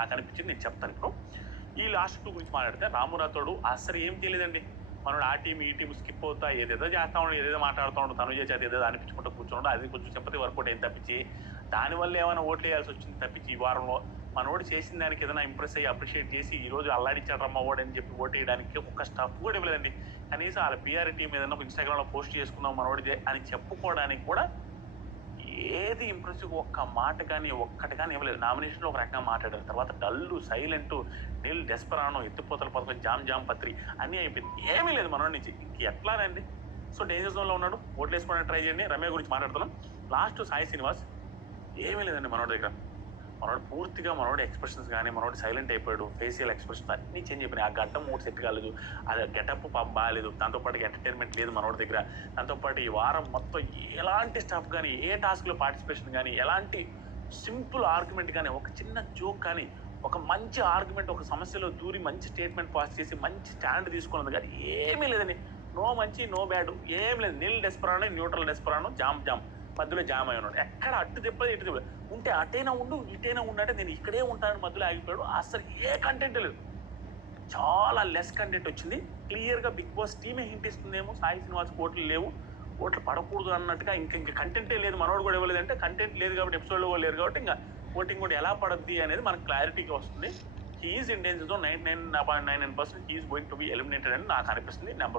నాకు అనిపించింది, నేను చెప్తాను ఇప్పుడు. ఈ లాస్ట్ 2 గురించి మాట్లాడితే రాము రాథోడు అసలు ఏం తెలియదండి. మనోడు ఆ టీం ఈ టీం స్కిప్ అవుతా ఏదేదో చేస్తా ఉండు, ఏదేదో మాట్లాడుతూ ఉండు, తను చేసి ఏదేదో అనిపించుకుంటూ కూర్చున్నాడు. అది కొంచెం సింపతి వర్కౌట్ అయింది తప్పించి దానివల్ల ఏమైనా ఓట్లు వేయాల్సి వచ్చింది తప్పించి ఈ వారంలో మనోడు చేసిన దానికి ఏదైనా ఇంప్రెస్ అయ్యి అప్రిషియేట్ చేసి ఈ రోజు అల్లాడిచ్చాడు రమ్మ ఓడి అని చెప్పి ఓటు వేయడానికి ఒక్క స్టాఫ్ కూడా ఇవ్వలేదండి. కనీసం వాళ్ళ పిఆర్ టీం ఏదైనా ఇన్స్టాగ్రామ్లో పోస్ట్ చేసుకుందాం మనోడి అని చెప్పుకోవడానికి కూడా ఏది ఇంప్రెసివ్ ఒక్క మాట కానీ ఒక్కటి కానీ ఇవ్వలేదు. నామినేషన్లో ఒక రకంగా మాట్లాడారు, తర్వాత డల్లు సైలెంట్ నీళ్ళు డెస్పరానో ఎత్తిపోతల పథకం జామ్ జామ్ పత్రి అన్నీ అయిపోయింది. ఏమీ లేదు మనోడి నుంచి. ఇంక ఎట్లానండి? సో డేంజర్ జోన్లో ఉన్నాడు, ఓట్లు వేసుకోవడానికి ట్రై చేయండి. రమ్య గురించి మాట్లాడుతున్నాం. లాస్ట్ సాయి శ్రీనివాస్ ఏమీ లేదండి మనోడి దగ్గర. మనోడు పూర్తిగా మనోడి ఎక్స్ప్రెషన్స్ కానీ మనోడు సైలెంట్ అయిపోయాడు. ఫేషియల్ ఎక్స్ప్రెషన్స్ అన్నీ చేంజ్ అయిపోయినాయి. ఆ గడ్డం మూడు సెట్ కాలేదు, అది గెటప్ బాగాలేదు, దాంతోపాటు ఎంటర్టైన్మెంట్ లేదు మనోడి దగ్గర. దాంతోపాటు ఈ వారం మొత్తం ఎలాంటి స్టాఫ్ కానీ ఏ టాస్క్లో పార్టిసిపేషన్ కానీ ఎలాంటి సింపుల్ ఆర్గ్యుమెంట్ కానీ ఒక చిన్న జోక్ కానీ ఒక మంచి ఆర్గ్యుమెంట్ ఒక సమస్యలో దూరి మంచి స్టేట్మెంట్ పాస్ చేసి మంచి స్టాండ్ తీసుకున్నది కానీ ఏమీ లేదండి. నో మంచి నో బ్యాడ్ ఏం లేదు. నిల్ డెస్పరానో న్యూట్రల్ డెస్పరానో జామ్ జామ్ మధ్యలో జామ్ అయి ఉన్నాడు. ఎక్కడ అట్టు తిప్పదు ఇటు తిప్పదు. ఉంటే అటైనా ఉండు ఇటైనా ఉండంటే నేను ఇక్కడే ఉంటానని మధ్యలో ఆగిపోయాడు. అసలు ఏ కంటెంట్ లేదు, చాలా లెస్ కంటెంట్ వచ్చింది. క్లియర్గా బిగ్ బాస్ టీమే హింట్ ఇస్తుందేమో సాయి శ్రీనివాస్ ఓట్లు లేవు, ఓట్లు పడకూడదు అన్నట్టుగా. ఇంకా కంటెంటే లేదు, మనోడు కూడా ఇవ్వలేదంటే కంటెంట్ లేదు కాబట్టి ఎపిసోడ్లో కూడా లేరు కాబట్టి ఇంకా ఓటింగ్ కూడా ఎలా పడద్ది అనేది మనకు క్లారిటీగా వస్తుంది. He's in danger zone. 99.99% he's going to be eliminated అని నాకు అనిపిస్తుంది. నెంబర్ 1